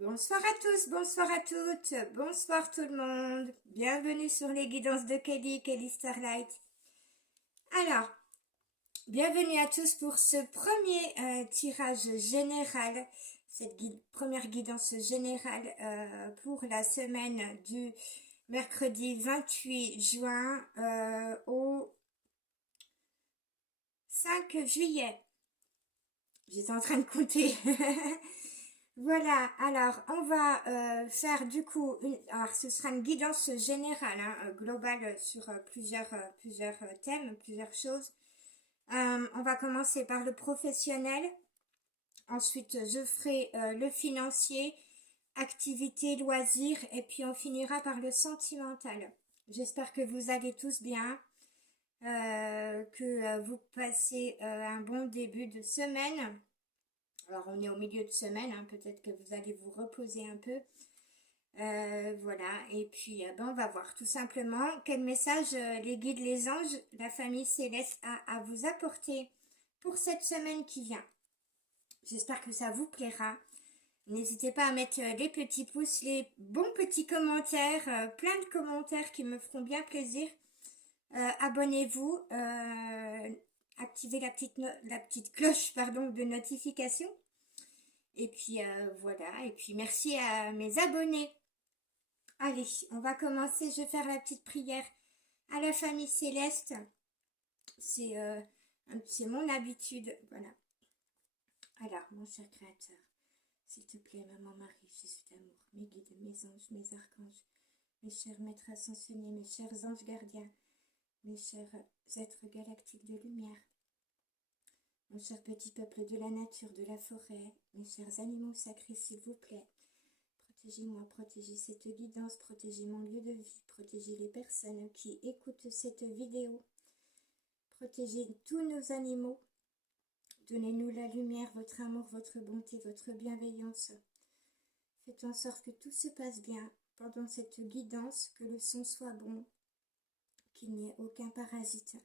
Bonsoir à tous, bonsoir à toutes, bonsoir tout le monde. Bienvenue sur les guidances de Kelly Starlight. Alors, bienvenue à tous pour ce premier tirage général, cette première guidance générale pour la semaine du mercredi 28 juin au 5 juillet. J'étais en train de compter. Voilà, alors on va faire du coup, alors ce sera une guidance générale, hein, globale sur plusieurs thèmes, plusieurs choses. On va commencer par le professionnel, ensuite je ferai le financier, activité, loisirs, et puis on finira par le sentimental. J'espère que vous allez tous bien, que vous passez un bon début de semaine. Alors, on est au milieu de semaine, hein, peut-être que vous allez vous reposer un peu. Voilà, et puis ben, on va voir tout simplement quel message les guides, les anges, la famille céleste a à vous apporter pour cette semaine qui vient. J'espère que ça vous plaira. N'hésitez pas à mettre les petits pouces, les bons petits commentaires, plein de commentaires qui me feront bien plaisir. Abonnez-vous, activez la petite cloche pardon, de notification. Et puis voilà, et puis merci à mes abonnés. Allez, on va commencer, je vais faire la petite prière à la famille céleste. C'est mon habitude, voilà. Alors, mon cher créateur, s'il te plaît, maman Marie, Jésus d'amour, mes guides, mes anges, mes archanges, mes chers maîtres ascensionnés, mes chers anges gardiens, mes chers êtres galactiques de lumière, mon cher petit peuple de la nature, de la forêt, mes chers animaux sacrés, s'il vous plaît, protégez-moi, protégez cette guidance, protégez mon lieu de vie, protégez les personnes qui écoutent cette vidéo, protégez tous nos animaux, donnez-nous la lumière, votre amour, votre bonté, votre bienveillance. Faites en sorte que tout se passe bien pendant cette guidance, que le son soit bon, qu'il n'y ait aucun parasite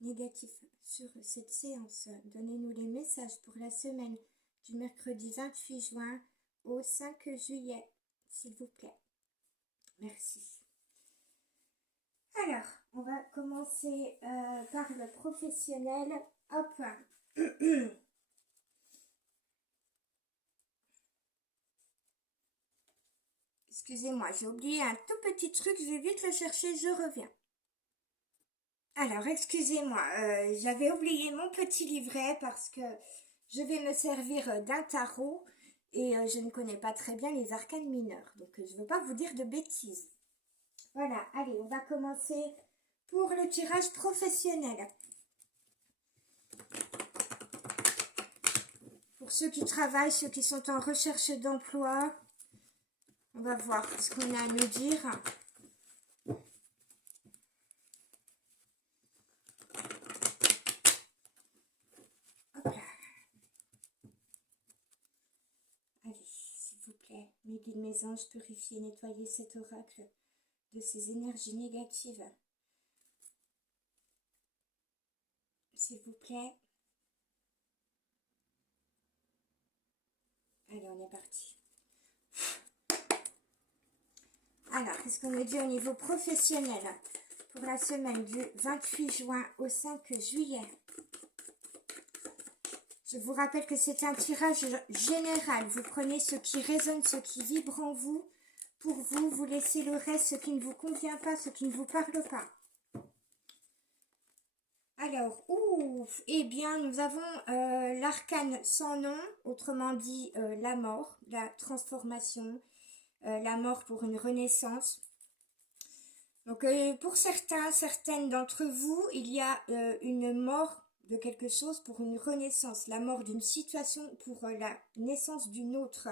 négatif sur cette séance. Donnez-nous les messages pour la semaine du mercredi 28 juin au 5 juillet, s'il vous plaît. Merci. Alors, on va commencer par le professionnel. Hop. Excusez-moi, j'ai oublié un tout petit truc, je vais vite le chercher, je reviens. Alors, excusez-moi, j'avais oublié mon petit livret parce que je vais me servir d'un tarot et je ne connais pas très bien les arcanes mineurs, donc je ne veux pas vous dire de bêtises. Voilà, allez, on va commencer pour le tirage professionnel. Pour ceux qui travaillent, ceux qui sont en recherche d'emploi, on va voir ce qu'on a à nous dire. Hop là. Allez, s'il vous plaît, mes guides, mes anges, purifiez, nettoyez cet oracle de ces énergies négatives. S'il vous plaît. Allez, on est parti. Alors, qu'est-ce qu'on me dit au niveau professionnel pour la semaine du 28 juin au 5 juillet? Je vous rappelle que c'est un tirage général. Vous prenez ce qui résonne, ce qui vibre en vous. Pour vous, vous laissez le reste, ce qui ne vous convient pas, ce qui ne vous parle pas. Alors, ouf, eh bien, nous avons l'arcane sans nom, autrement dit la mort, la transformation, la mort pour une renaissance. Donc, pour certaines d'entre vous, il y a une mort de quelque chose pour une renaissance, la mort d'une situation pour la naissance d'une autre.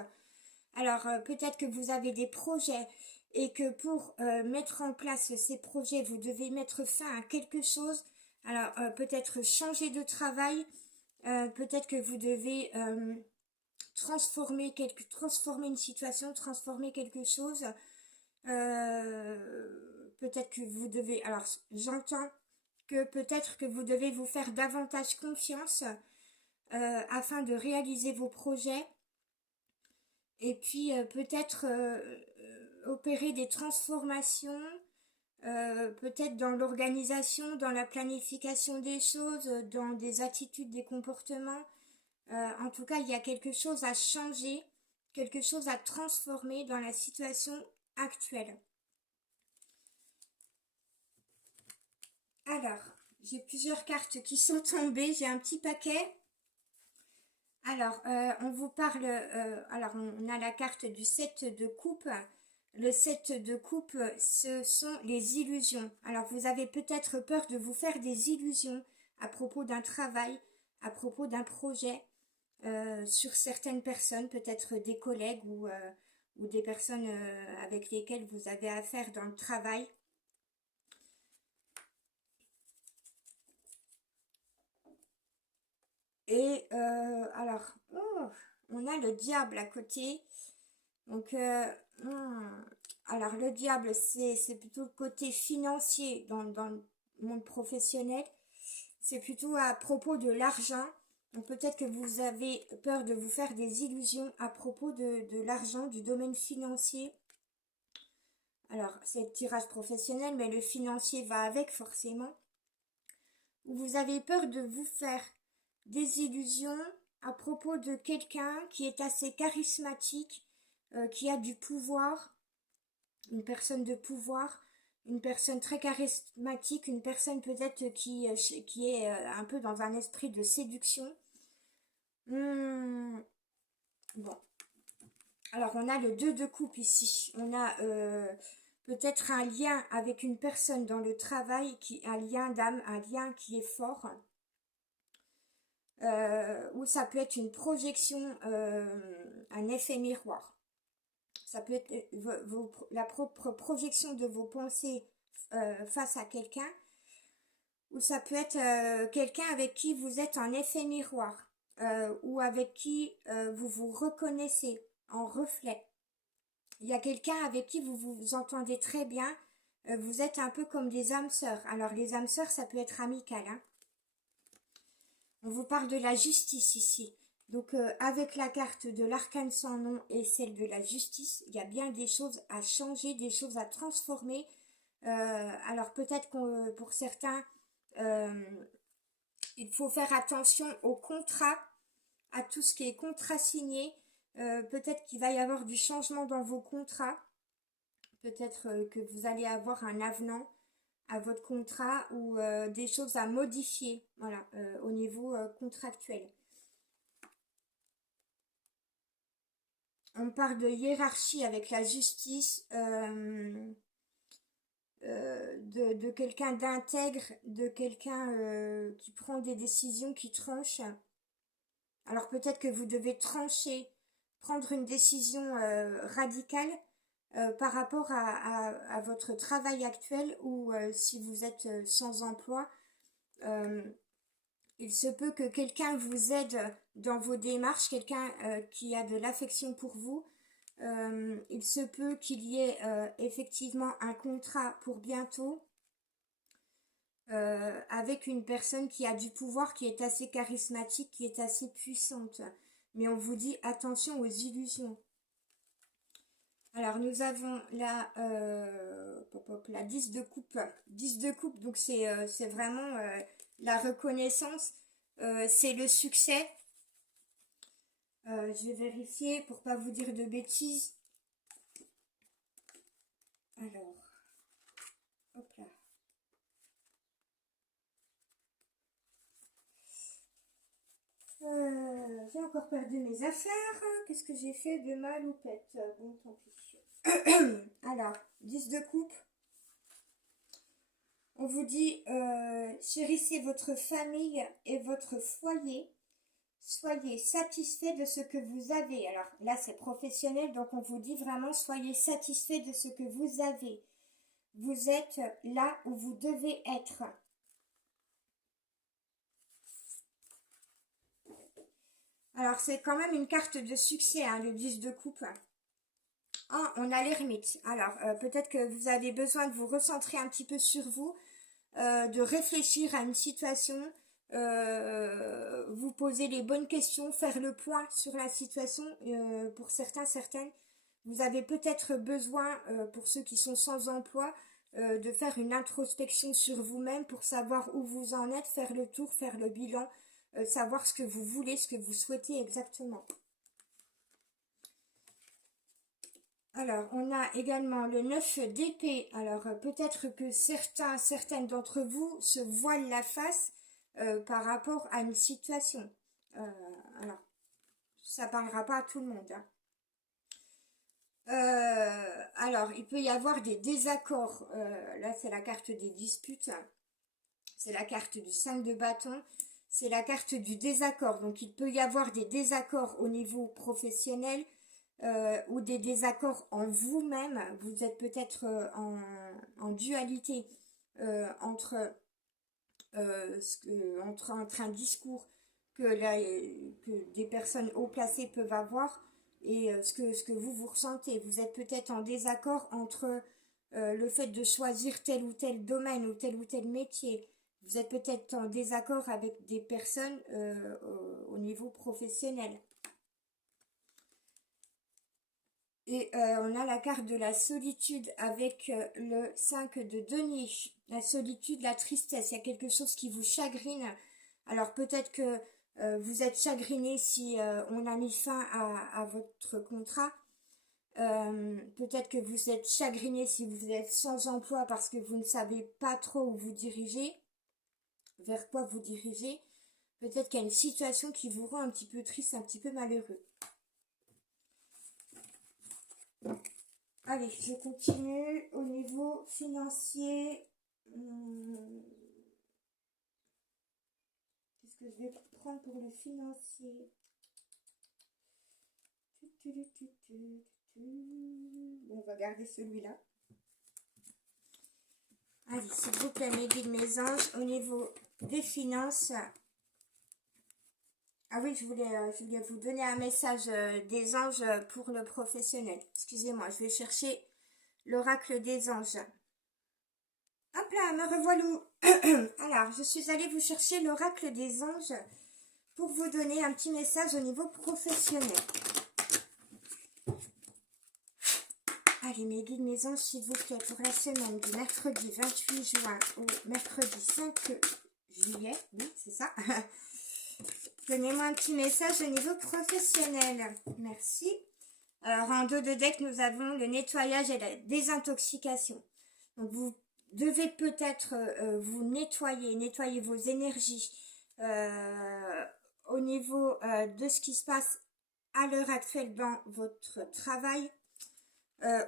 Alors, peut-être que vous avez des projets et que pour mettre en place ces projets, vous devez mettre fin à quelque chose. Alors, peut-être changer de travail, peut-être que vous devez transformer une situation, transformer quelque chose. Peut-être que vous devez... Alors, j'entends que peut-être que vous devez vous faire davantage confiance afin de réaliser vos projets. Et puis peut-être opérer des transformations, peut-être dans l'organisation, dans la planification des choses, dans des attitudes, des comportements. En tout cas, il y a quelque chose à changer, quelque chose à transformer dans la situation actuelle. Alors, j'ai plusieurs cartes qui sont tombées, j'ai un petit paquet. Alors, on vous parle, alors on a la carte du 7 de coupe. Le 7 de coupe, ce sont les illusions. Alors, vous avez peut-être peur de vous faire des illusions à propos d'un travail, à propos d'un projet, sur certaines personnes, peut-être des collègues ou des personnes avec lesquelles vous avez affaire dans le travail. Et alors, oh, on a le diable à côté. Donc, alors le diable, c'est plutôt le côté financier dans le monde professionnel. C'est plutôt à propos de l'argent. Donc peut-être que vous avez peur de vous faire des illusions à propos de l'argent, du domaine financier. Alors, c'est le tirage professionnel, mais le financier va avec forcément. Ou vous avez peur de vous faire des illusions à propos de quelqu'un qui est assez charismatique, qui a du pouvoir, une personne de pouvoir, une personne très charismatique, une personne peut-être qui est un peu dans un esprit de séduction. Bon. Alors, on a le 2 de coupe ici. On a peut-être un lien avec une personne dans le travail, un lien d'âme, un lien qui est fort. Ou ça peut être une projection, un effet miroir. Ça peut être la propre projection de vos pensées face à quelqu'un, ou ça peut être quelqu'un avec qui vous êtes en effet miroir, ou avec qui vous vous reconnaissez en reflet. Il y a quelqu'un avec qui vous vous entendez très bien, vous êtes un peu comme des âmes sœurs. Alors les âmes sœurs, ça peut être amical, hein. On vous parle de la justice ici. Donc avec la carte de l'arcane sans nom et celle de la justice, il y a bien des choses à changer, des choses à transformer. Alors peut-être que pour certains, il faut faire attention aux contrats, à tout ce qui est contrat signé. Peut-être qu'il va y avoir du changement dans vos contrats. Peut-être que vous allez avoir un avenant à votre contrat ou des choses à modifier, voilà, au niveau contractuel. On parle de hiérarchie avec la justice, de quelqu'un d'intègre, de quelqu'un qui prend des décisions, qui tranche. Alors peut-être que vous devez trancher, prendre une décision radicale par rapport à votre travail actuel ou si vous êtes sans emploi. Il se peut que quelqu'un vous aide dans vos démarches, quelqu'un qui a de l'affection pour vous. Il se peut qu'il y ait effectivement un contrat pour bientôt avec une personne qui a du pouvoir, qui est assez charismatique, qui est assez puissante. Mais on vous dit attention aux illusions. Alors nous avons la 10 de coupe. 10 de coupe, donc c'est vraiment la reconnaissance, c'est le succès. Je vais vérifier pour pas vous dire de bêtises. Alors, hop là. J'ai encore perdu mes affaires. Qu'est-ce que j'ai fait de mal ou pète? Bon, tant pis. Alors, 10 de coupe. On vous dit, chérissez votre famille et votre foyer. Soyez satisfait de ce que vous avez. Alors là, c'est professionnel, donc on vous dit vraiment, soyez satisfait de ce que vous avez. Vous êtes là où vous devez être. Alors, c'est quand même une carte de succès, hein, le 10 de coupe. Ah, on a l'ermite. Alors, peut-être que vous avez besoin de vous recentrer un petit peu sur vous, de réfléchir à une situation, vous poser les bonnes questions, faire le point sur la situation. Pour certains, certaines, vous avez peut-être besoin, pour ceux qui sont sans emploi, de faire une introspection sur vous-même pour savoir où vous en êtes, faire le tour, faire le bilan, savoir ce que vous voulez, ce que vous souhaitez exactement. Alors, on a également le 9 d'épée. Alors, peut-être que certaines d'entre vous se voilent la face par rapport à une situation. Alors, ça parlera pas à tout le monde, hein. Alors, il peut y avoir des désaccords. Là, c'est la carte des disputes. C'est la carte du 5 de bâton. C'est la carte du désaccord. Donc, il peut y avoir des désaccords au niveau professionnel ou des désaccords en vous-même. Vous êtes peut-être en dualité entre, entre un discours que des personnes haut placées peuvent avoir et ce que vous ressentez. Vous êtes peut-être en désaccord entre le fait de choisir tel ou tel domaine ou tel métier. Vous êtes peut-être en désaccord avec des personnes au niveau professionnel. Et on a la carte de la solitude avec le 5 de denier. La solitude, la tristesse, il y a quelque chose qui vous chagrine. Alors peut-être que vous êtes chagriné si on a mis fin à votre contrat. Peut-être que vous êtes chagriné si vous êtes sans emploi parce que vous ne savez pas trop où vous dirigez, vers quoi vous dirigez. Peut-être qu'il y a une situation qui vous rend un petit peu triste, un petit peu malheureux. Allez, je continue au niveau financier. Qu'est-ce que je vais prendre pour le financier? Bon, on va garder celui-là. Allez, s'il vous plaît, mes guides, mes anges, au niveau des finances. Ah oui, je voulais vous donner un message des anges pour le professionnel. Excusez-moi, je vais chercher l'oracle des anges. Hop là, me revoilà. Alors, je suis allée vous chercher l'oracle des anges pour vous donner un petit message au niveau professionnel. Allez, mes guides, mes anges, s'il vous plaît, pour la semaine du mercredi 28 juin au mercredi 5 juillet. Oui, c'est ça. Donnez-moi un petit message au niveau professionnel. Merci. Alors, en dos de deck, nous avons le nettoyage et la désintoxication. Donc, vous devez peut-être vous nettoyer vos énergies au niveau de ce qui se passe à l'heure actuelle dans votre travail.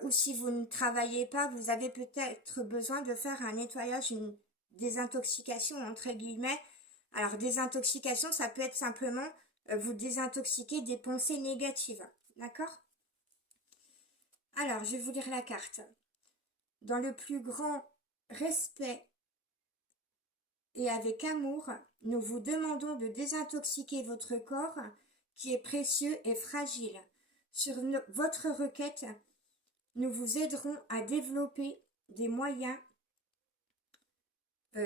Ou si vous ne travaillez pas, vous avez peut-être besoin de faire un nettoyage, une désintoxication entre guillemets. Alors désintoxication, ça peut être simplement vous désintoxiquer des pensées négatives, d'accord? Alors, je vais vous lire la carte. Dans le plus grand respect et avec amour, nous vous demandons de désintoxiquer votre corps qui est précieux et fragile. Sur votre requête, nous vous aiderons à développer des moyens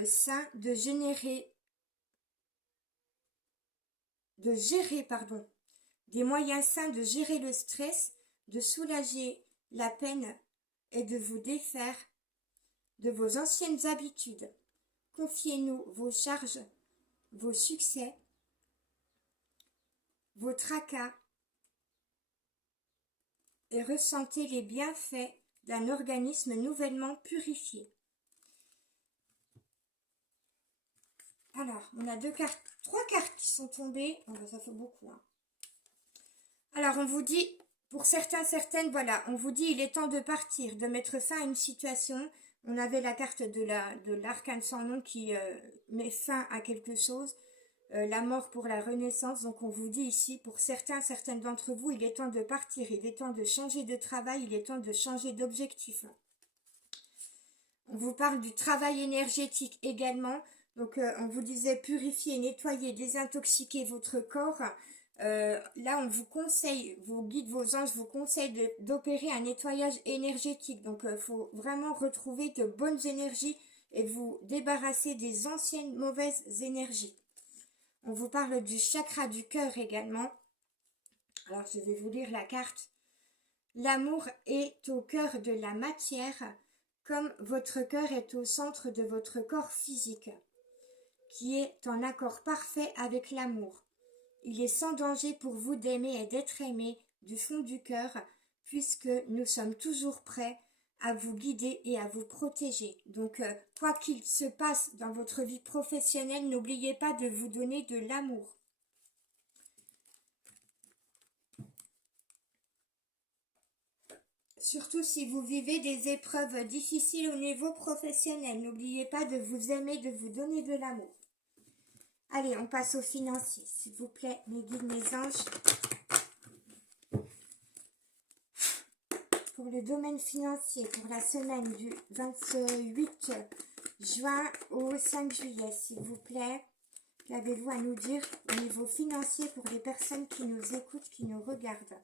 sains de gérer des moyens sains de gérer le stress, de soulager la peine et de vous défaire de vos anciennes habitudes. Confiez-nous vos charges, vos succès, vos tracas et ressentez les bienfaits d'un organisme nouvellement purifié. Alors, on a trois cartes qui sont tombées. Oh, ben, ça fait beaucoup, hein. Alors, on vous dit, pour certaines, voilà, on vous dit il est temps de partir, de mettre fin à une situation. On avait la carte de l'arcane sans nom qui met fin à quelque chose. La mort pour la renaissance. Donc, on vous dit ici, pour certaines d'entre vous, il est temps de partir. Il est temps de changer de travail. Il est temps de changer d'objectif. On vous parle du travail énergétique également. Donc, on vous disait purifier, nettoyer, désintoxiquer votre corps. Là, on vous conseille, vos guides, vos anges vous conseillent d'opérer un nettoyage énergétique. Donc, il faut vraiment retrouver de bonnes énergies et vous débarrasser des anciennes mauvaises énergies. On vous parle du chakra du cœur également. Alors, je vais vous lire la carte. L'amour est au cœur de la matière, comme votre cœur est au centre de votre corps physique, qui est en accord parfait avec l'amour. Il est sans danger pour vous d'aimer et d'être aimé du fond du cœur, puisque nous sommes toujours prêts à vous guider et à vous protéger. Donc, quoi qu'il se passe dans votre vie professionnelle, n'oubliez pas de vous donner de l'amour. Surtout si vous vivez des épreuves difficiles au niveau professionnel, n'oubliez pas de vous aimer, de vous donner de l'amour. Allez, on passe aux financiers, s'il vous plaît, mes guides, mes anges. Pour le domaine financier, pour la semaine du 28 juin au 5 juillet, s'il vous plaît, qu'avez-vous à nous dire au niveau financier pour les personnes qui nous écoutent, qui nous regardent?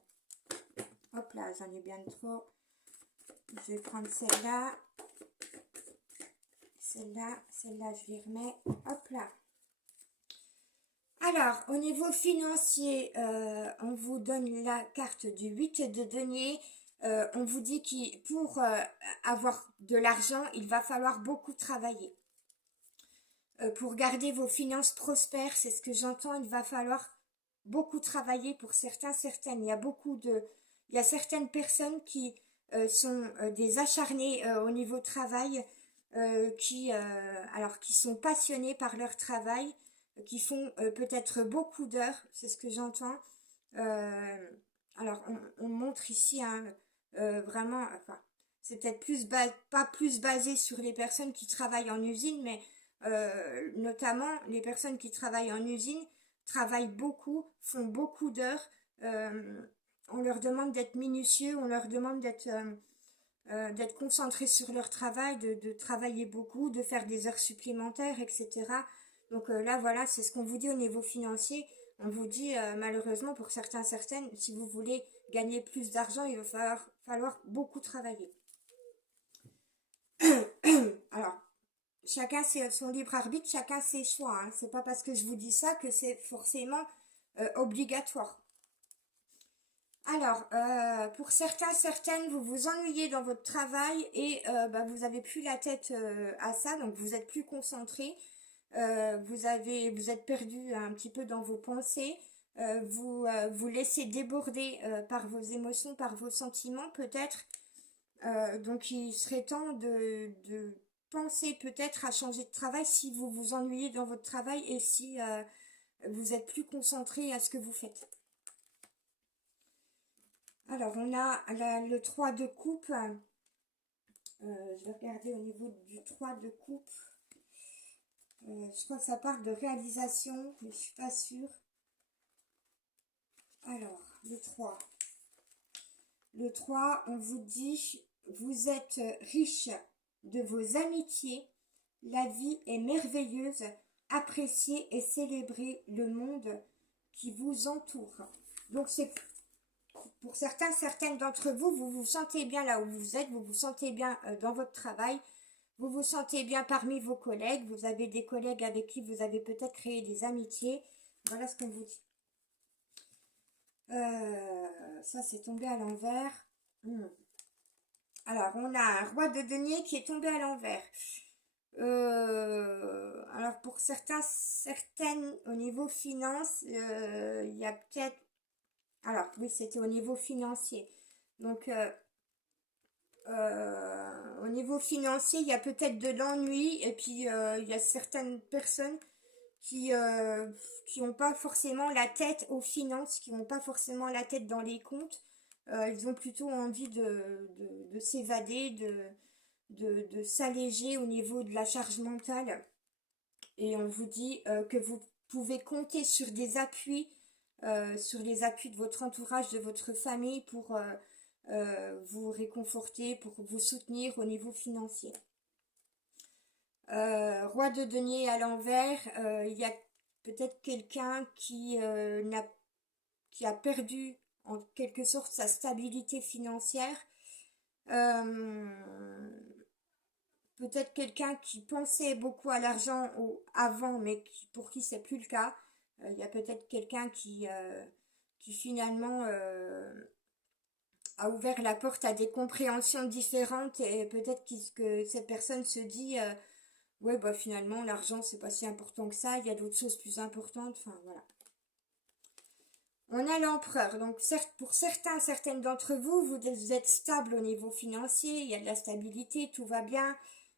Hop là, j'en ai bien trop. Je vais prendre celle-là. Celle-là, je les remets. Hop là. Alors, au niveau financier, on vous donne la carte du 8 de denier. On vous dit que pour avoir de l'argent, il va falloir beaucoup travailler. Pour garder vos finances prospères, c'est ce que j'entends, il va falloir beaucoup travailler pour certaines. Il y a certaines personnes qui sont des acharnées au niveau travail, qui sont passionnées par leur travail, qui font peut-être beaucoup d'heures, c'est ce que j'entends. Alors, on montre ici vraiment, enfin, c'est peut-être pas plus basé sur les personnes qui travaillent en usine, mais notamment les personnes qui travaillent en usine travaillent beaucoup, font beaucoup d'heures. On leur demande d'être minutieux, on leur demande d'être concentrés sur leur travail, de travailler beaucoup, de faire des heures supplémentaires, etc. Donc là, voilà, c'est ce qu'on vous dit au niveau financier. On vous dit, malheureusement, pour certaines, si vous voulez gagner plus d'argent, il va falloir beaucoup travailler. Alors, chacun son libre arbitre, chacun ses choix. Hein. C'est pas parce que je vous dis ça que c'est forcément obligatoire. Alors, pour certaines, vous vous ennuyez dans votre travail et vous avez plus la tête à ça, donc vous êtes plus concentré. Vous êtes perdu un petit peu dans vos pensées. Vous laissez déborder par vos émotions, par vos sentiments peut-être. Donc il serait temps de penser peut-être à changer de travail si vous vous ennuyez dans votre travail et si vous êtes plus concentré à ce que vous faites. Alors on a le 3 de coupe. Je vais regarder au niveau du 3 de coupe. Je crois que ça parle de réalisation, mais je suis pas sûre. Alors, le 3. Le 3, on vous dit, vous êtes riche de vos amitiés, la vie est merveilleuse, appréciez et célébrez le monde qui vous entoure. Donc c'est pour certaines d'entre vous, vous vous sentez bien là où vous êtes, vous vous sentez bien dans votre travail, vous vous sentez bien parmi vos collègues, vous avez des collègues avec qui vous avez peut-être créé des amitiés. Voilà ce qu'on vous dit. Ça, c'est tombé à l'envers. Alors, on a un roi de denier qui est tombé à l'envers. Alors, pour certaines, au niveau finance, il y a peut-être... Alors, oui, c'était au niveau financier. Donc, au niveau financier, il y a peut-être de l'ennui et puis il y a certaines personnes qui n'ont pas forcément la tête aux finances, qui n'ont pas forcément la tête dans les comptes. Ils ont plutôt envie de s'évader, de s'alléger au niveau de la charge mentale. Et on vous dit que vous pouvez compter sur des appuis, sur les appuis de votre entourage, de votre famille pour vous réconforter, pour vous soutenir au niveau financier. Roi de denier à l'envers, il y a peut-être quelqu'un qui a perdu en quelque sorte sa stabilité financière. Peut-être quelqu'un qui pensait beaucoup à l'argent avant, mais pour qui c'est plus le cas. Il y a peut-être quelqu'un qui finalement a ouvert la porte à des compréhensions différentes et peut-être que cette personne se dit ouais bah finalement l'argent c'est pas si important que ça, il y a d'autres choses plus importantes, enfin voilà. On a l'empereur, donc certes, pour certaines d'entre vous, vous êtes stable au niveau financier, il y a de la stabilité, tout va bien,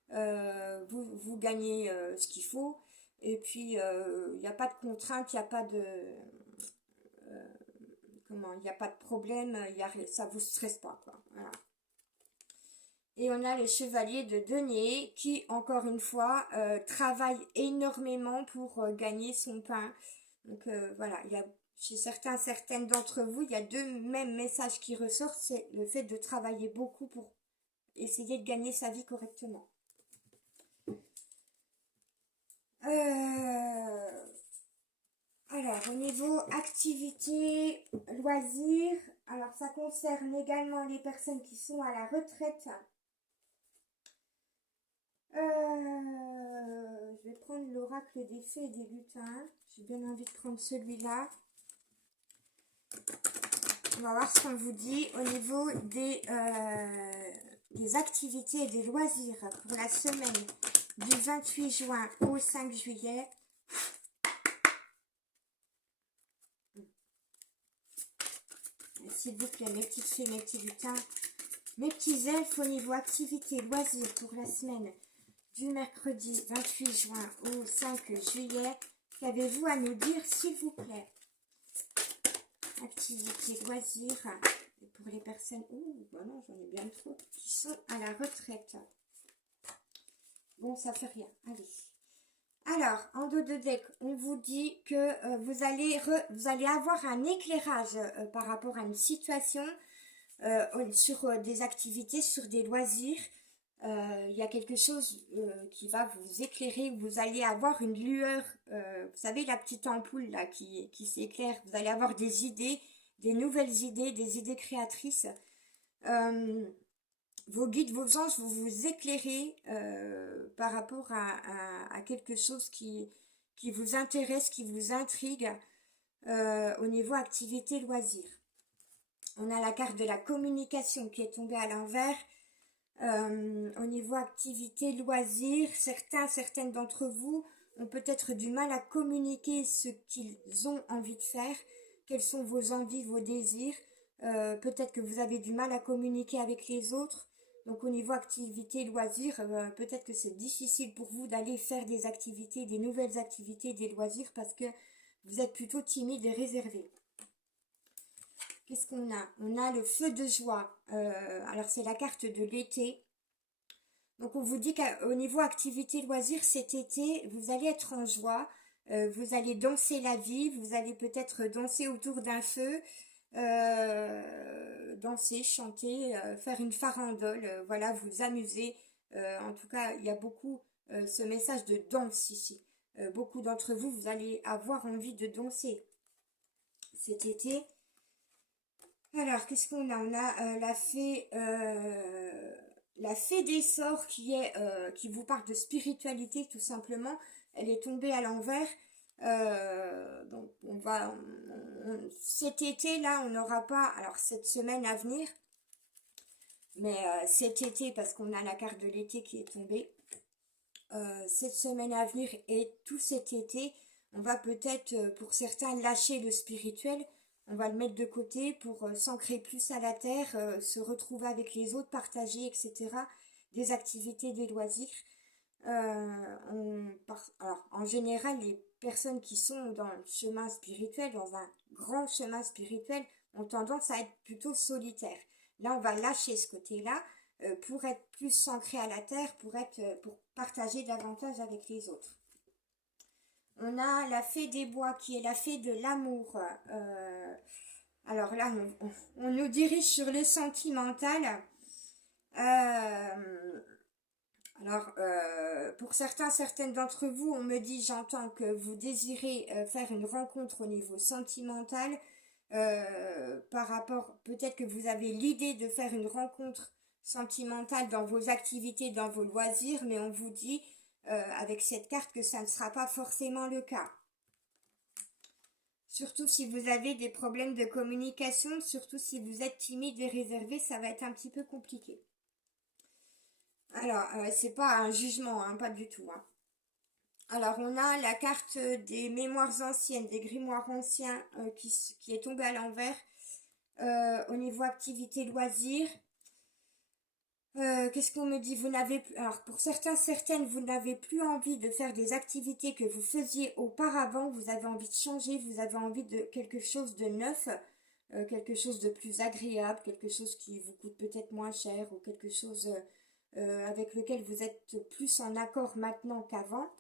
vous gagnez ce qu'il faut, et puis il n'y a pas de contrainte, il n'y a pas de comment, il n'y a pas de problème, ça vous stresse pas, quoi. Voilà. Et on a le chevalier de denier qui, encore une fois, travaille énormément pour gagner son pain. Donc voilà, il y a chez certaines d'entre vous, il y a deux mêmes messages qui ressortent, c'est le fait de travailler beaucoup pour essayer de gagner sa vie correctement. Alors, au niveau activité, loisirs, alors ça concerne également les personnes qui sont à la retraite. Je vais prendre l'oracle des fées et des lutins. J'ai bien envie de prendre celui-là. On va voir ce qu'on vous dit au niveau des activités et des loisirs pour la semaine du 28 juin au 5 juillet. S'il vous plaît, mes petites fées, mes petits lutins, mes petits elfes au niveau activité, loisirs pour la semaine du mercredi 28 juin au 5 juillet. Qu'avez-vous à nous dire, s'il vous plaît? Activité, loisirs, et pour les personnes, bah non, j'en ai bien trop, qui sont à la retraite. Bon, ça fait rien, allez. Alors, en dos de deck, on vous dit que vous allez avoir un éclairage par rapport à une situation, sur des activités, sur des loisirs. Il y a quelque chose qui va vous éclairer, vous allez avoir une lueur, vous savez la petite ampoule là qui s'éclaire, vous allez avoir des idées, des nouvelles idées, des idées créatrices. Vos guides, vos anges, vous éclairez par rapport à quelque chose qui vous intéresse, qui vous intrigue au niveau activité loisir. On a la carte de la communication qui est tombée à l'envers. Au niveau activité, loisirs, certaines d'entre vous ont peut-être du mal à communiquer ce qu'ils ont envie de faire, quelles sont vos envies, vos désirs. Peut-être que vous avez du mal à communiquer avec les autres. Donc au niveau activité, loisirs, peut-être que c'est difficile pour vous d'aller faire des activités, des nouvelles activités, des loisirs parce que vous êtes plutôt timide et réservé. Qu'est-ce qu'on a? On a le feu de joie. Alors, c'est la carte de l'été. Donc, on vous dit qu'au niveau activité loisirs, cet été, vous allez être en joie. Vous allez danser la vie. Vous allez peut-être danser autour d'un feu. Danser, chanter, faire une farandole. Voilà, vous amuser. En tout cas, il y a beaucoup ce message de danse ici. Beaucoup d'entre vous, vous allez avoir envie de danser cet été. Alors, qu'est-ce qu'on a? On a la fée des sorts qui vous parle de spiritualité tout simplement. Elle est tombée à l'envers. Donc, cet été là, on n'aura pas. Alors, cette semaine à venir, mais cet été parce qu'on a la carte de l'été qui est tombée. Cette semaine à venir et tout cet été, on va peut-être pour certains lâcher le spirituel. On va le mettre de côté pour s'ancrer plus à la terre, se retrouver avec les autres, partager, etc. Des activités, des loisirs. Alors, en général, les personnes qui sont dans le chemin spirituel, dans un grand chemin spirituel, ont tendance à être plutôt solitaires. Là, on va lâcher ce côté-là pour être plus ancré à la terre, pour partager davantage avec les autres. On a la fée des bois qui est la fée de l'amour. Alors là, on nous dirige sur le sentimental. Pour certaines d'entre vous, on me dit, j'entends que vous désirez faire une rencontre au niveau sentimental. Par rapport, peut-être que vous avez l'idée de faire une rencontre sentimentale dans vos activités, dans vos loisirs, mais on vous dit avec cette carte que ça ne sera pas forcément le cas. Surtout si vous avez des problèmes de communication, surtout si vous êtes timide et réservé, ça va être un petit peu compliqué. Alors, c'est pas un jugement, hein, pas du tout, hein. Alors, on a la carte des mémoires anciennes, des grimoires anciens qui est tombée à l'envers au niveau activité loisirs. Qu'est-ce qu'on me dit? Vous n'avez plus, alors pour certains, certaines, vous n'avez plus envie de faire des activités que vous faisiez auparavant. Vous avez envie de changer, vous avez envie de quelque chose de neuf, quelque chose de plus agréable, quelque chose qui vous coûte peut-être moins cher ou quelque chose avec lequel vous êtes plus en accord maintenant qu'avant.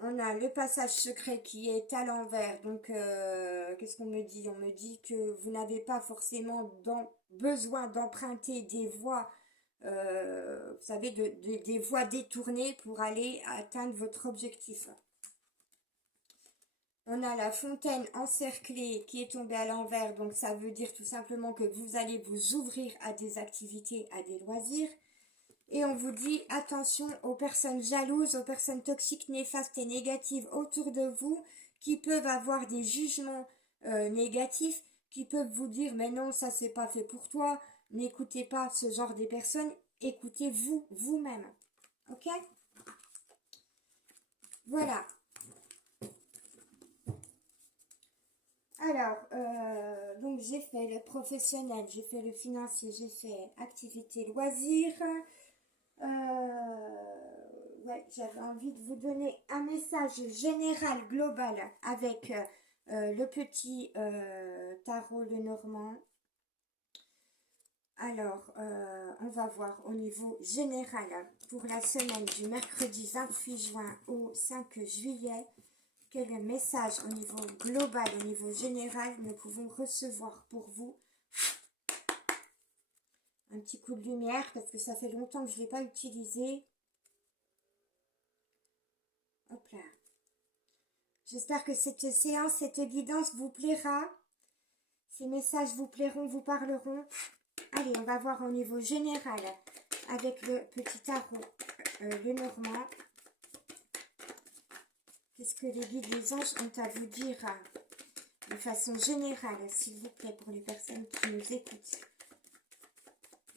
On a le passage secret qui est à l'envers. Donc, qu'est-ce qu'on me dit? On me dit que vous n'avez pas forcément besoin d'emprunter des voies, vous savez, des voies détournées pour aller atteindre votre objectif. On a la fontaine encerclée qui est tombée à l'envers. Donc, ça veut dire tout simplement que vous allez vous ouvrir à des activités, à des loisirs. Et on vous dit attention aux personnes jalouses, aux personnes toxiques, néfastes et négatives autour de vous qui peuvent avoir des jugements négatifs, qui peuvent vous dire mais non, ça c'est pas fait pour toi. N'écoutez pas ce genre de personnes, écoutez-vous, vous-même. Ok? Voilà. Alors, donc j'ai fait le professionnel, j'ai fait le financier, j'ai fait activité loisirs. Ouais, j'avais envie de vous donner un message général, global, avec le petit tarot Lenormand. Alors, on va voir au niveau général pour la semaine du mercredi 28 juin au 5 juillet. Quel message au niveau global, au niveau général, nous pouvons recevoir pour vous. Un petit coup de lumière parce que ça fait longtemps que je ne l'ai pas utilisé. Hop là. J'espère que cette séance, cette guidance vous plaira. Ces messages vous plairont, vous parleront. Allez, on va voir au niveau général avec le petit tarot Lenormand. Qu'est-ce que les guides, les anges ont à vous dire de façon générale, s'il vous plaît, pour les personnes qui nous écoutent,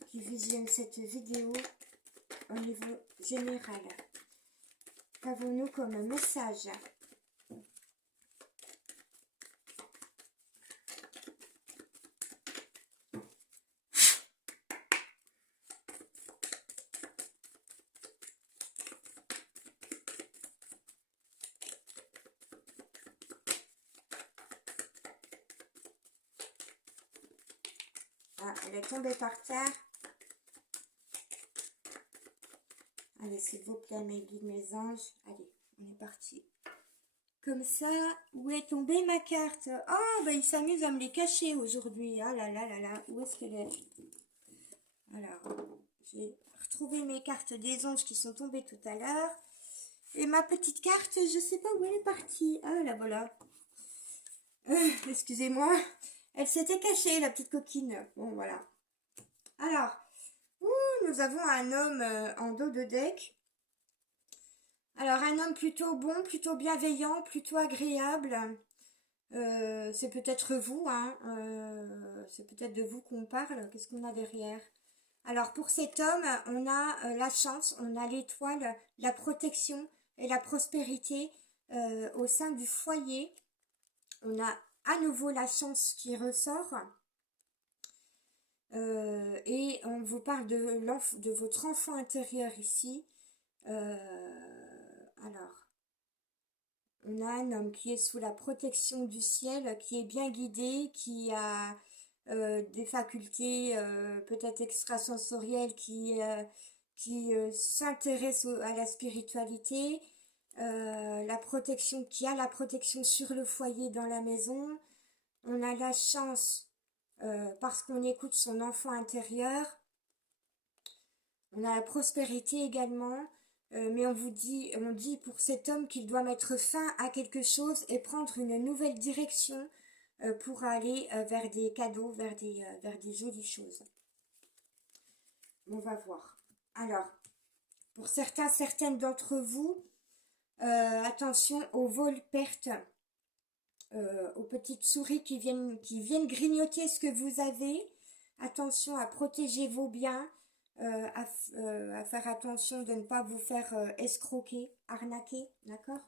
qui visionnent cette vidéo au niveau général. Qu'avons-nous comme message? Ah, elle est tombée par terre. Allez, s'il vous plaît, mes guides, mes anges. Allez, on est parti. Comme ça, où est tombée ma carte? Oh, ben il s'amuse à me les cacher aujourd'hui. Ah là là là là, où est-ce qu'elle est? Alors, j'ai retrouvé mes cartes des anges qui sont tombées tout à l'heure. Et ma petite carte, je sais pas où elle est partie. Ah, la voilà. Excusez-moi. Elle s'était cachée, la petite coquine. Bon, voilà. Alors, nous avons un homme en dos de deck. Alors, un homme plutôt bon, plutôt bienveillant, plutôt agréable. C'est peut-être vous, hein. C'est peut-être de vous qu'on parle. Qu'est-ce qu'on a derrière? Alors, pour cet homme, on a la chance, on a l'étoile, la protection et la prospérité au sein du foyer. On a à nouveau la chance qui ressort. Et on vous parle de votre enfant intérieur ici. Alors, on a un homme qui est sous la protection du ciel, qui est bien guidé, qui a des facultés peut-être extrasensorielles, qui s'intéresse à la spiritualité, qui a la protection sur le foyer dans la maison. On a la chance parce qu'on écoute son enfant intérieur. On a la prospérité également, mais on dit pour cet homme qu'il doit mettre fin à quelque chose et prendre une nouvelle direction pour aller vers des cadeaux, vers des jolies choses. On va voir. Alors, pour certaines d'entre vous, Attention aux vols pertes, aux petites souris qui viennent grignoter ce que vous avez. Attention à protéger vos biens, à faire attention de ne pas vous faire escroquer, arnaquer, d'accord?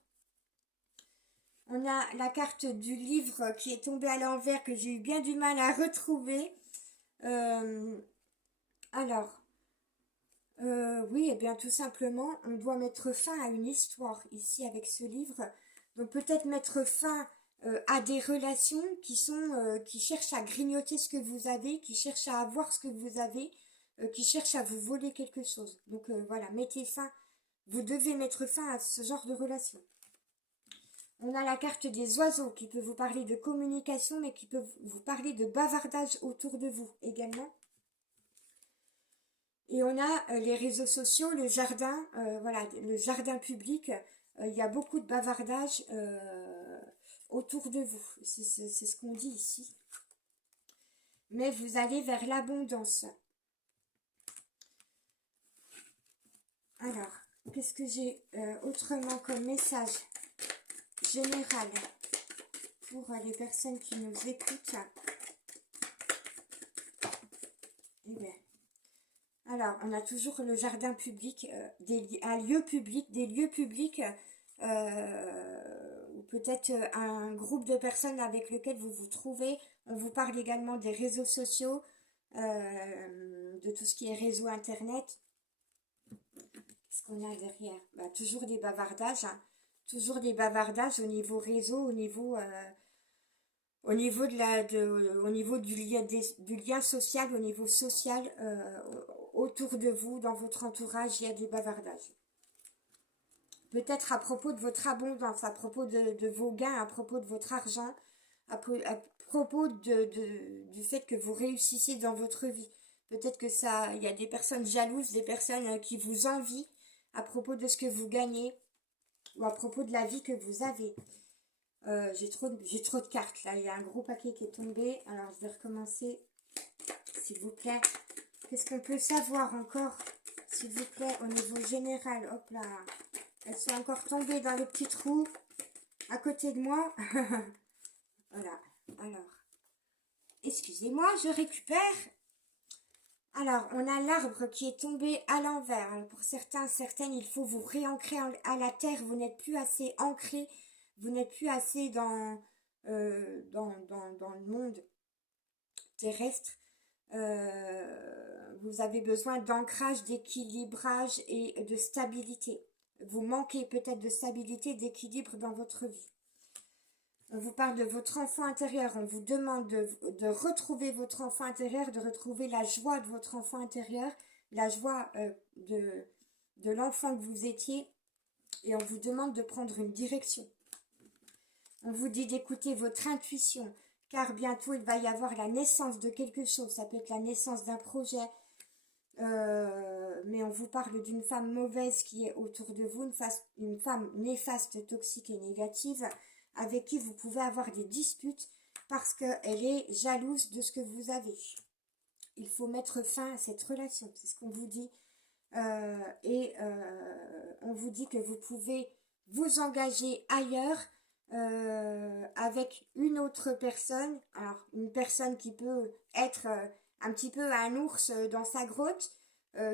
On a la carte du livre qui est tombée à l'envers, que j'ai eu bien du mal à retrouver. Alors, oui, et bien tout simplement, on doit mettre fin à une histoire ici avec ce livre. Donc peut-être mettre fin à des relations qui cherchent à grignoter ce que vous avez, qui cherchent à avoir ce que vous avez, qui cherchent à vous voler quelque chose. Donc voilà, mettez fin. Vous devez mettre fin à ce genre de relation. On a la carte des oiseaux qui peut vous parler de communication, mais qui peut vous parler de bavardage autour de vous également. Et on a les réseaux sociaux, le jardin, voilà, le jardin public. Il y a beaucoup de bavardage autour de vous. C'est ce qu'on dit ici. Mais vous allez vers l'abondance. Alors, qu'est-ce que j'ai autrement comme message général pour les personnes qui nous écoutent? Eh bien, alors, on a toujours le jardin public, un lieu public, des lieux publics, ou peut-être un groupe de personnes avec lequel vous vous trouvez. On vous parle également des réseaux sociaux, de tout ce qui est réseau internet. Qu'est-ce qu'on a derrière? Bah, toujours des bavardages, hein. Toujours des bavardages au niveau réseau, au niveau au niveau du lien social, au niveau social, autour de vous, dans votre entourage, il y a des bavardages. Peut-être à propos de votre abondance, à propos de vos gains, à propos de votre argent, à propos du fait que vous réussissez dans votre vie. Peut-être que il y a des personnes jalouses, des personnes qui vous envient à propos de ce que vous gagnez ou à propos de la vie que vous avez. J'ai trop de cartes là, il y a un gros paquet qui est tombé. Alors je vais recommencer, s'il vous plaît. Qu'est-ce qu'on peut savoir encore, s'il vous plaît, au niveau général? Hop là, elles sont encore tombées dans le petit trou à côté de moi. Voilà, alors, excusez-moi, je récupère. Alors, on a l'arbre qui est tombé à l'envers. Alors, pour certains, certaines, il faut vous réancrer à la terre. Vous n'êtes plus assez ancré. Vous n'êtes plus assez dans le monde terrestre. Vous avez besoin d'ancrage, d'équilibrage et de stabilité. Vous manquez peut-être de stabilité, d'équilibre dans votre vie. On vous parle de votre enfant intérieur. On vous demande de retrouver votre enfant intérieur, de retrouver la joie de votre enfant intérieur, la joie de l'enfant que vous étiez. Et on vous demande de prendre une direction. On vous dit d'écouter votre intuition, car bientôt il va y avoir la naissance de quelque chose. Ça peut être la naissance d'un projet, mais on vous parle d'une femme mauvaise qui est autour de vous, une femme néfaste, toxique et négative, avec qui vous pouvez avoir des disputes parce qu'elle est jalouse de ce que vous avez. Il faut mettre fin à cette relation, c'est ce qu'on vous dit. On vous dit que vous pouvez vous engager ailleurs avec une autre personne. Alors, une personne qui peut être un petit peu un ours dans sa grotte,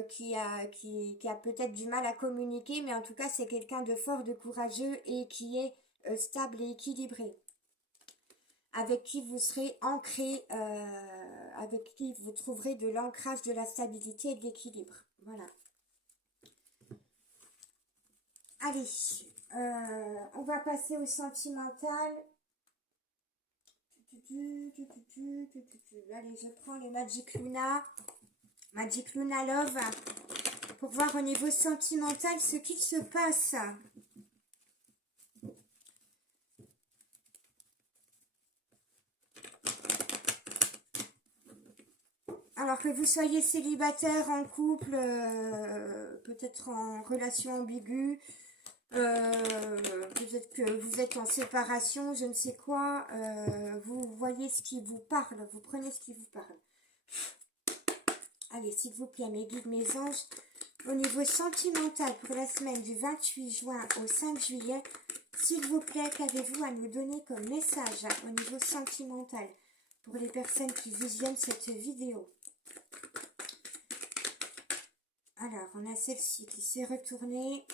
qui a peut-être du mal à communiquer, mais en tout cas, c'est quelqu'un de fort, de courageux et qui est stable et équilibré. Avec qui vous serez ancré, avec qui vous trouverez de l'ancrage, de la stabilité et de l'équilibre. Voilà. Allez, on va passer au sentimental. Allez, je prends les Magic Luna Love, pour voir au niveau sentimental ce qu'il se passe. Alors que vous soyez célibataire, en couple, peut-être en relation ambiguë, peut-être que vous êtes en séparation, je ne sais quoi, vous voyez ce qui vous parle, vous prenez ce qui vous parle. Allez, s'il vous plaît, mes guides, mes anges, Au niveau sentimental, pour la semaine du 28 juin au 5 juillet, s'il vous plaît, qu'avez-vous à nous donner comme message au niveau sentimental pour les personnes qui visionnent cette vidéo? Alors, on a celle-ci qui s'est retournée.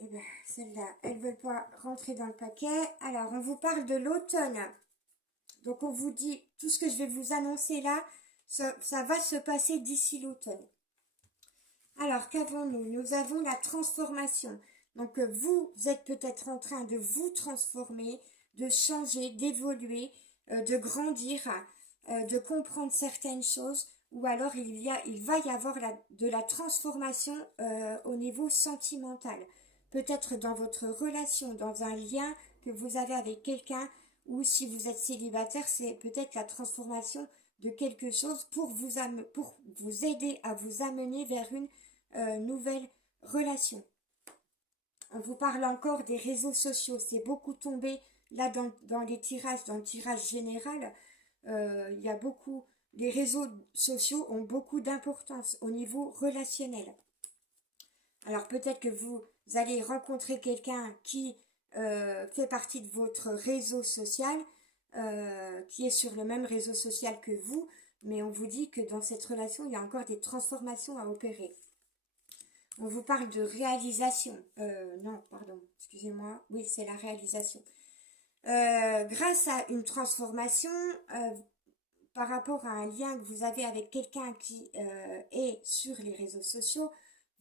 Et bien, celle-là, elles ne veulent pas rentrer dans le paquet. Alors, on vous parle de l'automne. Donc, on vous dit, tout ce que je vais vous annoncer là, ça va se passer d'ici l'automne. Alors, qu'avons-nous? Nous avons la transformation. Donc, vous êtes peut-être en train de vous transformer, de changer, d'évoluer, de grandir, de comprendre certaines choses. Ou alors, il va y avoir de la transformation au niveau sentimental. Peut-être dans votre relation, dans un lien que vous avez avec quelqu'un, ou si vous êtes célibataire, c'est peut-être la transformation de quelque chose pour vous aider à vous amener vers une nouvelle relation. On vous parle encore des réseaux sociaux. C'est beaucoup tombé là dans les tirages, dans le tirage général. Il y a beaucoup, les réseaux sociaux ont beaucoup d'importance au niveau relationnel. Alors peut-être que vous allez rencontrer quelqu'un qui fait partie de votre réseau social, qui est sur le même réseau social que vous, mais on vous dit que dans cette relation, il y a encore des transformations à opérer. On vous parle de réalisation. Non, pardon, excusez-moi. Oui, c'est la réalisation. Grâce à une transformation, par rapport à un lien que vous avez avec quelqu'un qui est sur les réseaux sociaux,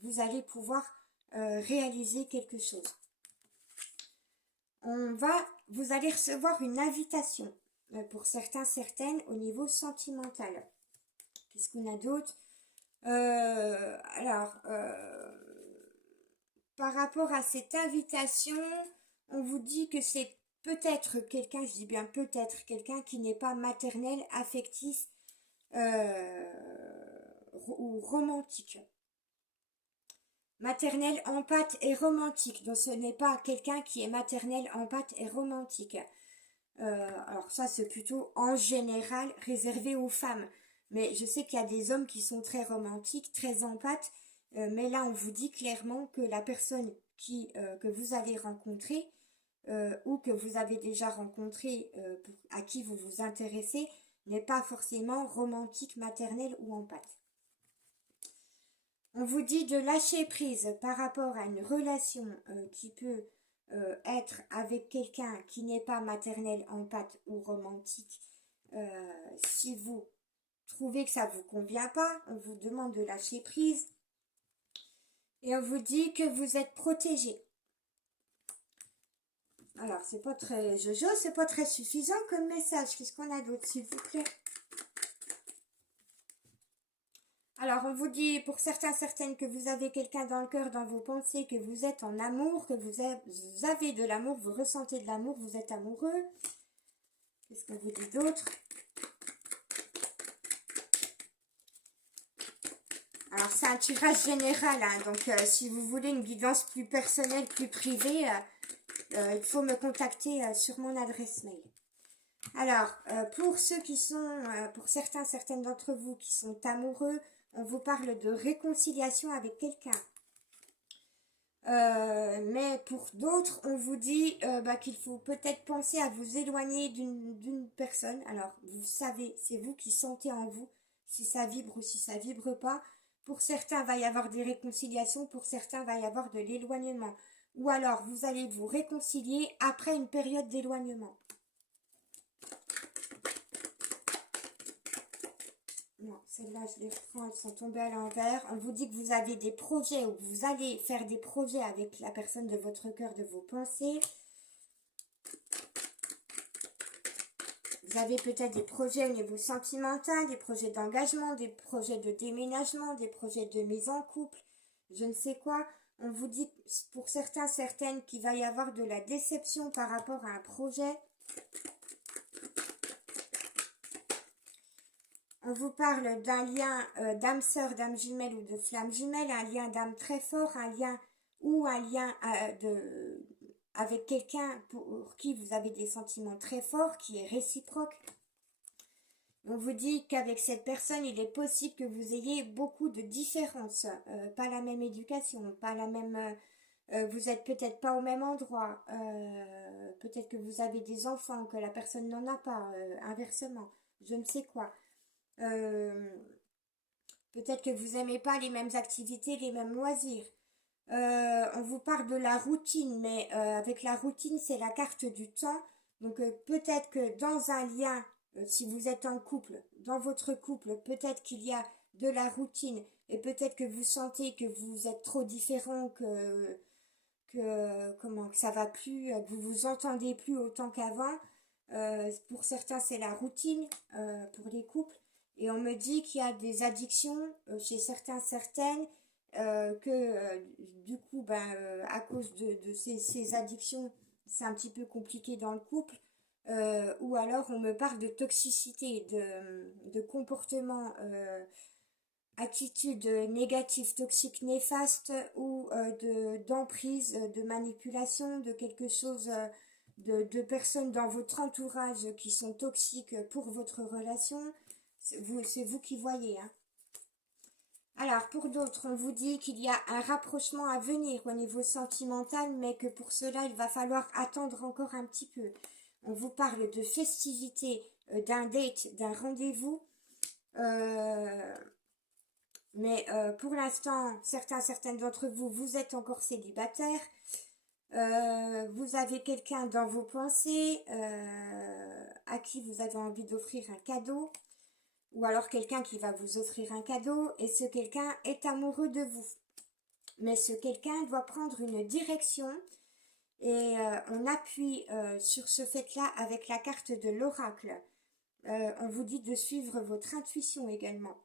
vous allez pouvoir réaliser quelque chose. Vous allez recevoir une invitation pour certains, certaines au niveau sentimental. Qu'est-ce qu'on a d'autre? Par rapport à cette invitation, on vous dit que c'est peut-être quelqu'un, je dis bien peut-être quelqu'un qui n'est pas maternel, affectif ou romantique. Maternel, empathe et romantique. Donc ce n'est pas quelqu'un qui est maternel, empathe et romantique. Alors ça c'est plutôt en général réservé aux femmes. Mais je sais qu'il y a des hommes qui sont très romantiques, très empathes. Mais là on vous dit clairement que la personne que vous allez rencontrer ou que vous avez déjà rencontré, à qui vous vous intéressez, n'est pas forcément romantique, maternel ou empathe. On vous dit de lâcher prise par rapport à une relation qui peut être avec quelqu'un qui n'est pas maternel, empathe ou romantique. Si vous trouvez que ça ne vous convient pas, on vous demande de lâcher prise. Et on vous dit que vous êtes protégé. Alors, c'est pas très jojo, c'est pas très suffisant comme message. Qu'est-ce qu'on a d'autre, s'il vous plaît? Alors, on vous dit pour certains, certaines que vous avez quelqu'un dans le cœur, dans vos pensées, que vous êtes en amour, que vous avez de l'amour, vous ressentez de l'amour, vous êtes amoureux. Qu'est-ce qu'on vous dit d'autre? Alors, c'est un tirage général, hein, donc si vous voulez une guidance plus personnelle, plus privée, il faut me contacter sur mon adresse mail. Alors, pour ceux qui sont, pour certains, certaines d'entre vous qui sont amoureux, on vous parle de réconciliation avec quelqu'un. Mais pour d'autres, on vous dit qu'il faut peut-être penser à vous éloigner d'une personne. Alors, vous savez, c'est vous qui sentez en vous si ça vibre ou si ça vibre pas. Pour certains, il va y avoir des réconciliations. Pour certains, il va y avoir de l'éloignement. Ou alors, vous allez vous réconcilier après une période d'éloignement. Non, celles-là, je les reprends, elles sont tombées à l'envers. On vous dit que vous avez des projets ou que vous allez faire des projets avec la personne de votre cœur, de vos pensées. Vous avez peut-être des projets au niveau sentimental, des projets d'engagement, des projets de déménagement, des projets de mise en couple, je ne sais quoi. On vous dit pour certains, certaines qu'il va y avoir de la déception par rapport à un projet. On vous parle d'un lien d'âme sœur, d'âme jumelle ou de flamme jumelle, un lien d'âme très fort, un lien avec quelqu'un pour qui vous avez des sentiments très forts, qui est réciproque. On vous dit qu'avec cette personne, il est possible que vous ayez beaucoup de différences, pas la même éducation, pas la même... vous n'êtes peut-être pas au même endroit, peut-être que vous avez des enfants, que la personne n'en a pas, inversement, je ne sais quoi. Euh, Peut-être que vous n'aimez pas les mêmes activités, les mêmes loisirs. On vous parle de la routine, mais avec la routine, c'est la carte du temps. Donc peut-être que dans un lien, si vous êtes en couple, dans votre couple, peut-être qu'il y a de la routine et peut-être que vous sentez que vous êtes trop différent, que ça va plus, que vous vous entendez plus autant qu'avant. Pour certains, c'est la routine pour les couples. Et on me dit qu'il y a des addictions chez certains, certaines, que du coup, à cause de ces addictions, c'est un petit peu compliqué dans le couple. Ou alors on me parle de toxicité, de comportement, attitudes négatives, toxiques, néfastes ou d'emprise, de manipulation, de quelque chose, de personnes dans votre entourage qui sont toxiques pour votre relation. C'est vous qui voyez, hein. Alors, pour d'autres, on vous dit qu'il y a un rapprochement à venir au niveau sentimental, mais que pour cela, il va falloir attendre encore un petit peu. On vous parle de festivité, d'un date, d'un rendez-vous. Mais pour l'instant, certaines d'entre vous, vous êtes encore célibataire. Vous avez quelqu'un dans vos pensées à qui vous avez envie d'offrir un cadeau. Ou alors quelqu'un qui va vous offrir un cadeau et ce quelqu'un est amoureux de vous. Mais ce quelqu'un doit prendre une direction et on appuie sur ce fait-là avec la carte de l'oracle. On vous dit de suivre votre intuition également.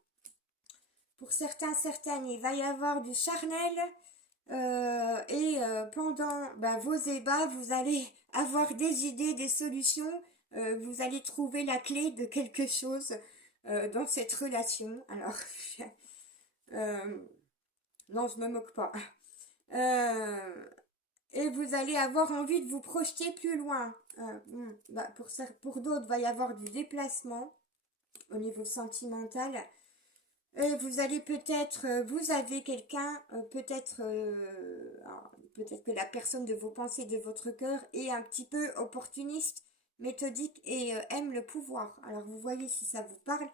Pour certains, certaines, il va y avoir du charnel et pendant vos ébats, vous allez avoir des idées, des solutions. Vous allez trouver la clé de quelque chose dans cette relation. Alors, non, je me moque pas. Et vous allez avoir envie de vous projeter plus loin. Pour d'autres, il va y avoir du déplacement au niveau sentimental. Vous allez peut-être, vous avez quelqu'un, peut-être que la personne de vos pensées, de votre cœur est un petit peu opportuniste, méthodique et aime le pouvoir. Alors vous voyez si ça vous parle.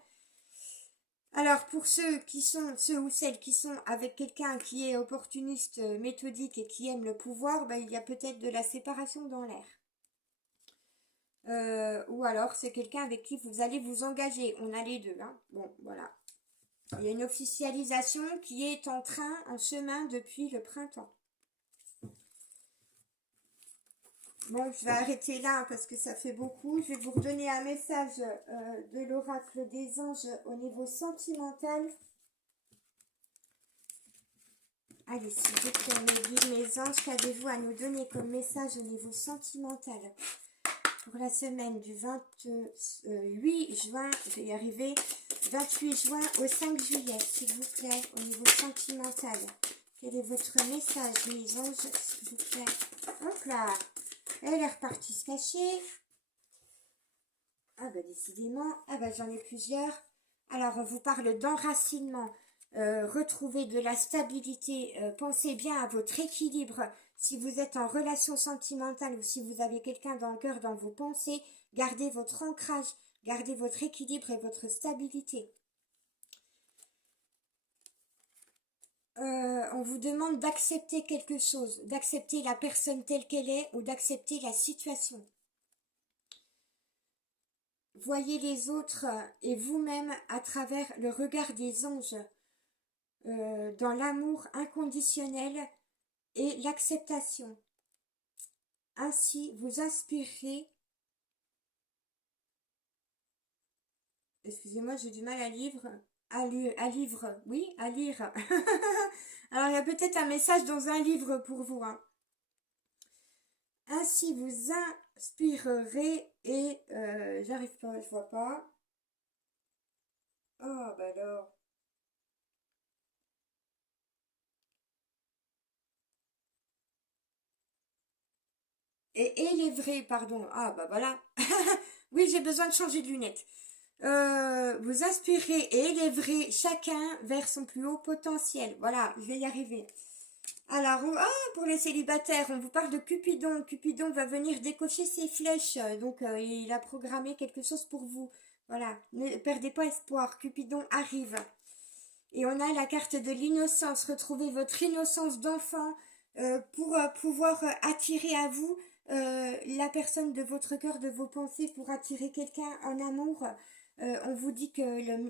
Alors pour ceux ou celles qui sont avec quelqu'un qui est opportuniste, méthodique et qui aime le pouvoir, il y a peut-être de la séparation dans l'air. Ou alors c'est quelqu'un avec qui vous allez vous engager. On a les deux, hein. Bon, voilà. Il y a une officialisation qui est en chemin depuis le printemps. Bon, je vais arrêter là parce que ça fait beaucoup. Je vais vous redonner un message de l'oracle des anges au niveau sentimental. Allez, s'il vous plaît, mes guides, mes anges, qu'avez-vous à nous donner comme message au niveau sentimental pour la semaine du 28 juin, je vais y arriver, 28 juin au 5 juillet, s'il vous plaît, au niveau sentimental. Quel est votre message, mes anges, s'il vous plaît? Hop là, elle est repartie se cacher. Ah décidément, j'en ai plusieurs. Alors, on vous parle d'enracinement, retrouver de la stabilité, pensez bien à votre équilibre. Si vous êtes en relation sentimentale ou si vous avez quelqu'un dans le cœur, dans vos pensées, gardez votre ancrage, gardez votre équilibre et votre stabilité. On vous demande d'accepter quelque chose, d'accepter la personne telle qu'elle est ou d'accepter la situation. Voyez les autres et vous-même à travers le regard des anges, dans l'amour inconditionnel et l'acceptation. Ainsi, vous inspirerez. Excusez-moi, j'ai du mal à lire. Oui, à lire. Alors, il y a peut-être un message dans un livre pour vous, hein. Ainsi, vous inspirerez et... j'arrive pas, je vois pas. Oh, alors... et les vrais, pardon. Ah bah voilà. Oui, j'ai besoin de changer de lunettes. Vous inspirez et élèverez chacun vers son plus haut potentiel. Voilà, je vais y arriver. Alors, pour les célibataires, on vous parle de Cupidon. Cupidon va venir décocher ses flèches. Donc, il a programmé quelque chose pour vous. Voilà, ne perdez pas espoir. Cupidon arrive. Et on a la carte de l'innocence. Retrouvez votre innocence d'enfant pour pouvoir attirer à vous la personne de votre cœur, de vos pensées, pour attirer quelqu'un en amour. On vous dit que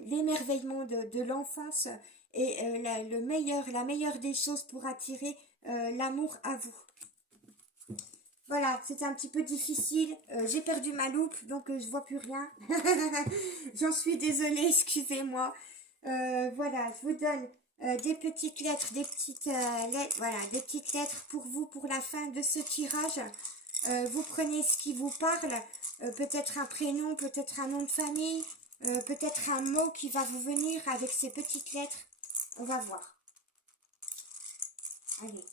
l'émerveillement de l'enfance est la meilleure des choses pour attirer l'amour à vous. Voilà, c'était un petit peu difficile. J'ai perdu ma loupe, donc je vois plus rien. J'en suis désolée, excusez-moi. Voilà, je vous donne des petites lettres, des petites lettres, voilà, des petites lettres pour vous pour la fin de ce tirage. Vous prenez ce qui vous parle, peut-être un prénom, peut-être un nom de famille, peut-être un mot qui va vous venir avec ces petites lettres. On va voir. Allez,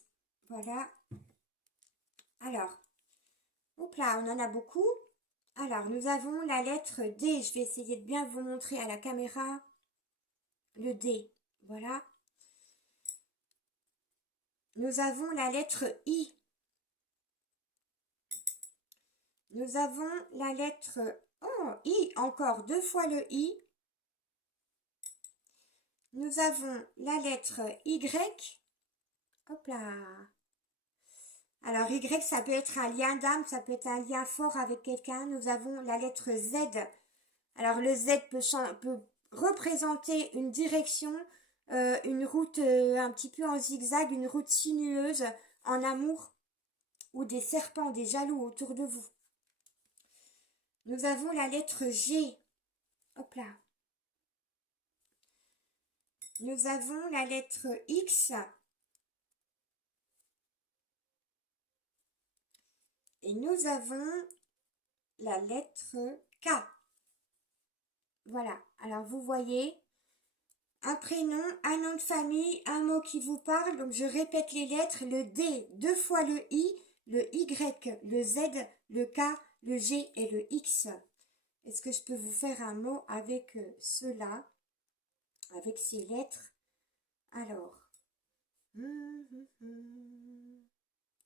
voilà. Alors, hop là, on en a beaucoup. Alors, nous avons la lettre D. Je vais essayer de bien vous montrer à la caméra le D. Voilà. Nous avons la lettre I. Nous avons la lettre I, encore 2 fois le I. Nous avons la lettre Y. Hop là. Alors Y, ça peut être un lien d'âme, ça peut être un lien fort avec quelqu'un. Nous avons la lettre Z. Alors le Z peut représenter une direction, une route un petit peu en zigzag, une route sinueuse en amour, ou des serpents, des jaloux autour de vous. Nous avons la lettre G. Hop là. Nous avons la lettre X. Et nous avons la lettre K. Voilà. Alors vous voyez, un prénom, un nom de famille, un mot qui vous parle. Donc je répète les lettres, le D, 2 fois le I, le Y, le Z, le K, le G et le X. Est-ce que je peux vous faire un mot avec cela, avec ces lettres? Alors,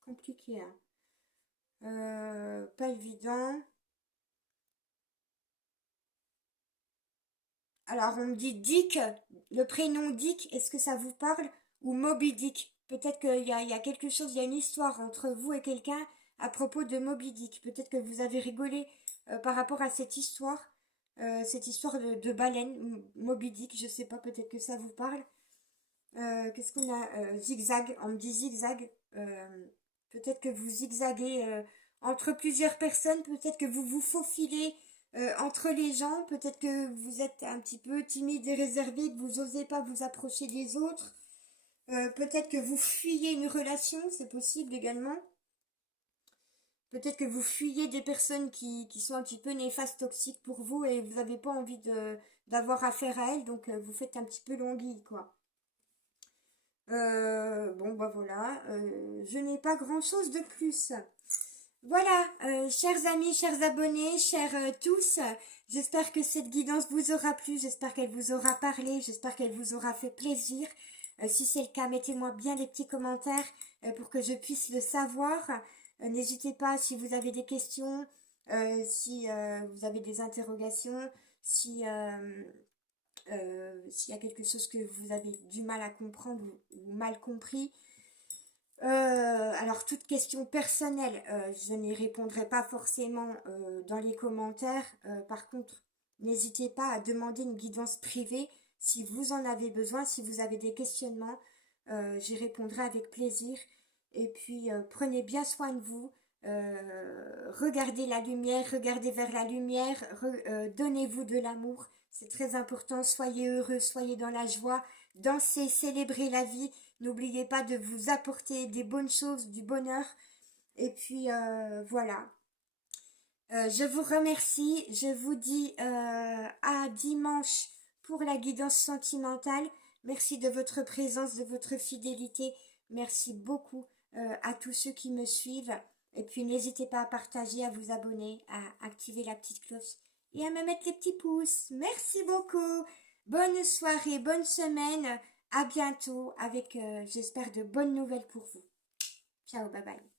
compliqué, hein. Pas évident. Alors, on me dit Dick, le prénom Dick, est-ce que ça vous parle? Ou Moby Dick? Peut-être qu'il y a quelque chose, il y a une histoire entre vous et quelqu'un à propos de Moby Dick. Peut-être que vous avez rigolé par rapport à cette histoire de baleine, Moby Dick, je sais pas, peut-être que ça vous parle. Qu'est-ce qu'on a? Zigzag, on me dit zigzag. Peut-être que vous zigzaguez entre plusieurs personnes, peut-être que vous vous faufilez entre les gens, peut-être que vous êtes un petit peu timide et réservé, que vous n'osez pas vous approcher des autres. Peut-être que vous fuyez une relation, c'est possible également. Peut-être que vous fuyez des personnes qui sont un petit peu néfastes, toxiques pour vous et vous n'avez pas envie d'avoir affaire à elles, donc vous faites un petit peu longuille, quoi. Bon, bah voilà, je n'ai pas grand-chose de plus. Voilà, chers amis, chers abonnés, chers tous, j'espère que cette guidance vous aura plu, j'espère qu'elle vous aura parlé, j'espère qu'elle vous aura fait plaisir. Si c'est le cas, mettez-moi bien des petits commentaires pour que je puisse le savoir. N'hésitez pas si vous avez des questions, si vous avez des interrogations, si s'il y a quelque chose que vous avez du mal à comprendre ou mal compris. Alors, toute question personnelle, je n'y répondrai pas forcément dans les commentaires. Par contre, n'hésitez pas à demander une guidance privée si vous en avez besoin, si vous avez des questionnements. J'y répondrai avec plaisir. Et puis, prenez bien soin de vous. Regardez la lumière, regardez vers la lumière, donnez-vous de l'amour. C'est très important. Soyez heureux, soyez dans la joie. Dansez, célébrez la vie. N'oubliez pas de vous apporter des bonnes choses, du bonheur. Et puis voilà. Je vous remercie. Je vous dis à dimanche pour la guidance sentimentale. Merci de votre présence, de votre fidélité. Merci beaucoup à tous ceux qui me suivent. Et puis n'hésitez pas à partager, à vous abonner, à activer la petite cloche et à me mettre les petits pouces. Merci beaucoup. Bonne soirée, bonne semaine. À bientôt avec, j'espère, de bonnes nouvelles pour vous. Ciao, bye bye.